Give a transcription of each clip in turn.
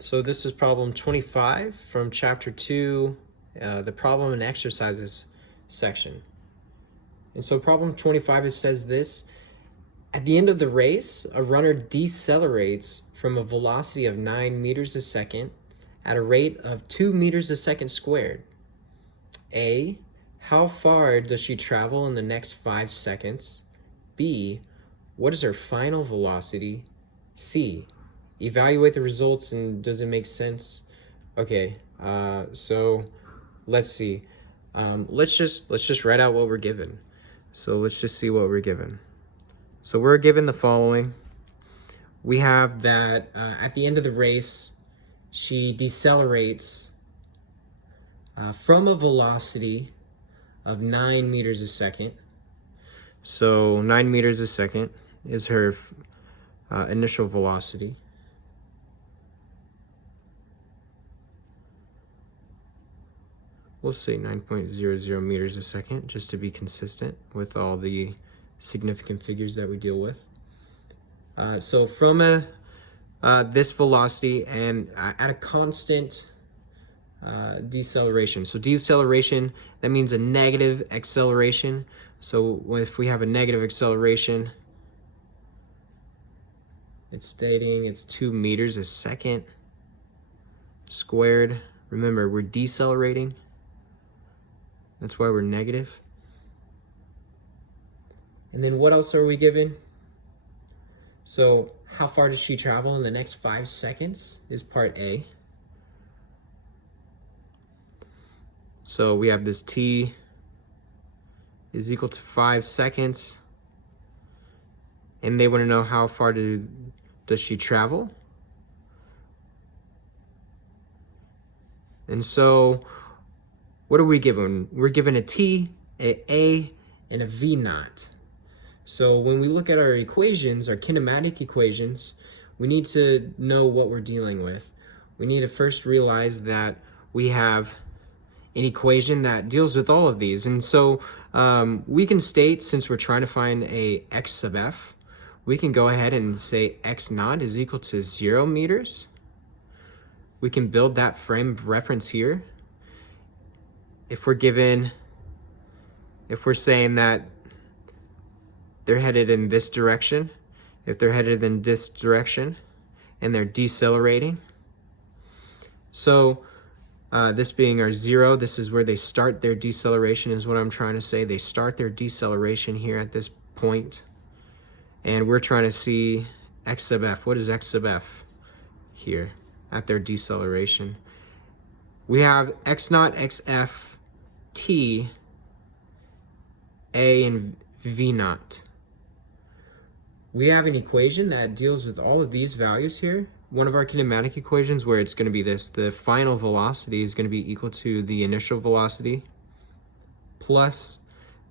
So this is problem 25 from chapter 2, the problem and exercises section. And so problem 25, it says this: at the end of the race, a runner decelerates from a velocity of 9 meters a second at a rate of 2 meters a second squared. A, how far does she travel in the next 5 seconds? B, what is her final velocity? C, evaluate the results and does it make sense? Okay, so let's see. Let's just write out what we're given. So let's just see what we're given. So we're given the following. We have that at the end of the race, she decelerates from a velocity of 9 meters a second. So 9 meters a second is her initial velocity. We'll say 9.00 meters a second, just to be consistent with all the significant figures that we deal with. So from this velocity and at a constant deceleration. So deceleration, that means a negative acceleration. So if we have a negative acceleration, it's stating it's 2 meters a second squared. Remember, we're decelerating. That's why we're negative. And then what else are we given? So how far does she travel in the next 5 seconds is part A. So we have this t is equal to 5 seconds. And they want to know how far does she travel? And so what are we given? We're given a t, a, and a v naught. So when we look at our equations, our kinematic equations, we need to know what we're dealing with. We need to first realize that we have an equation that deals with all of these. And so we can state, since we're trying to find a x sub f, we can go ahead and say x naught is equal to 0 meters. We can build that frame of reference here. If we're saying that they're headed in this direction, if they're headed in this direction, and they're decelerating. So this being our 0, this is where they start their deceleration is what I'm trying to say. They start their deceleration here at this point. And we're trying to see x sub f. What is x sub f here at their deceleration? We have x naught, xf, t, a, and v naught. We have an equation that deals with all of these values here. One of our kinematic equations where it's going to be this. The final velocity is going to be equal to the initial velocity plus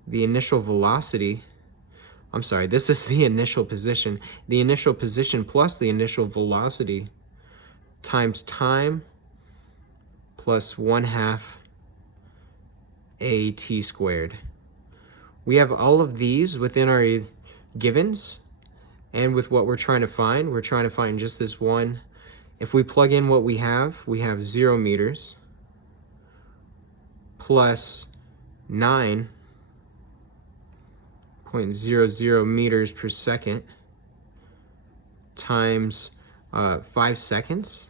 the initial velocity. I'm sorry, this is the initial position. The initial position plus the initial velocity times time plus 1/2 at squared. We have all of these within our givens, and with what we're trying to find just this one. If we plug in what we have 0 meters plus 9.00 meters per second times 5 seconds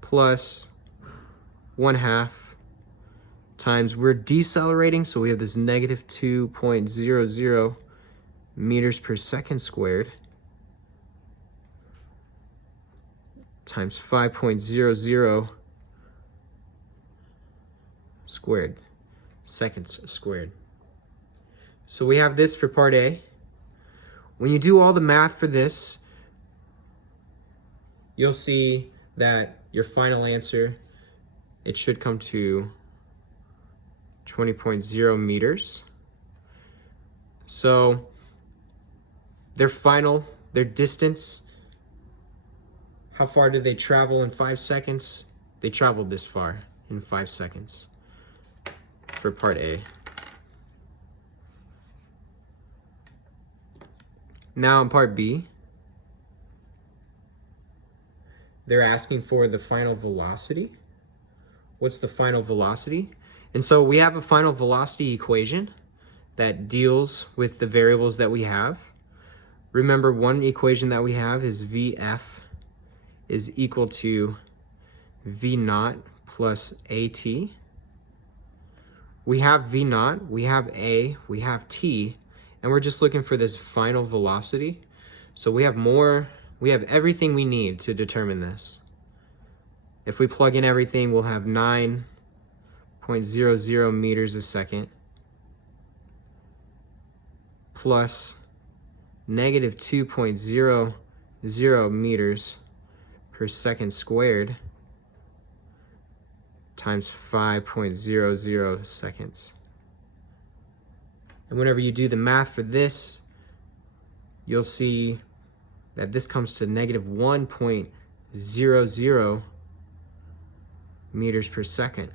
plus 1/2 times, we're decelerating, so we have this negative 2.00 meters per second squared times 5.00 squared, seconds squared. So we have this for part A. When you do all the math for this, you'll see that your final answer, it should come to 20.0 meters. So their distance, how far did they travel in 5 seconds? They traveled this far in 5 seconds for part A. Now in part B, they're asking for the final velocity. What's the final velocity? And so we have a final velocity equation that deals with the variables that we have. Remember, one equation that we have is VF is equal to V naught plus AT. We have V naught, we have A, we have T, and we're just looking for this final velocity. So we have everything we need to determine this. If we plug in everything, we'll have 9.00 meters a second plus negative 2.00 meters per second squared times 5.00 seconds. And whenever you do the math for this, you'll see that this comes to negative 1.00 meters per second.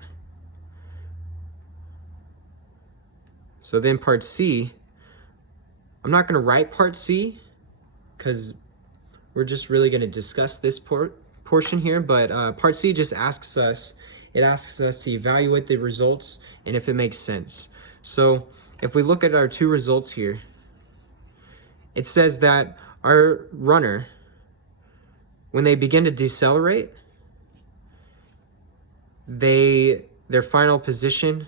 So then part C, I'm not going to write part C because we're just really going to discuss this portion here, but part C just asks us to evaluate the results and if it makes sense. So if we look at our two results here, it says that our runner, when they begin to decelerate, their final position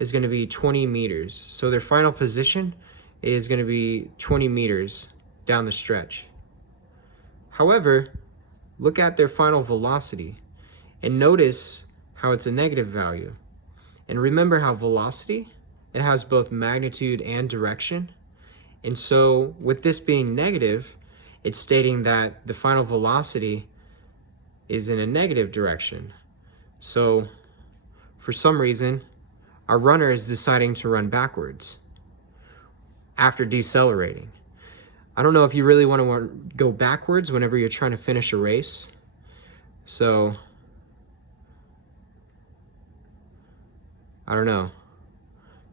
is going to be 20 meters. So their final position is going to be 20 meters down the stretch. However, look at their final velocity and notice how it's a negative value. And remember how velocity, it has both magnitude and direction. And so with this being negative, it's stating that the final velocity is in a negative direction. So for some reason, our runner is deciding to run backwards after decelerating. I don't know if you really want to go backwards whenever you're trying to finish a race. So I don't know.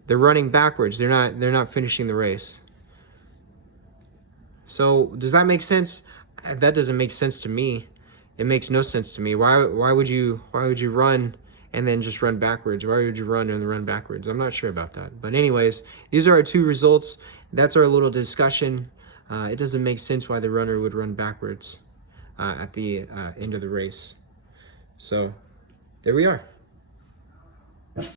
They're running backwards. They're not finishing the race. So does that make sense? That doesn't make sense to me. It makes no sense to me. Why would you run and then just run backwards? Why would you run and run backwards? I'm not sure about that. But anyways, these are our two results. That's our little discussion. It doesn't make sense why the runner would run backwards at the end of the race. So there we are.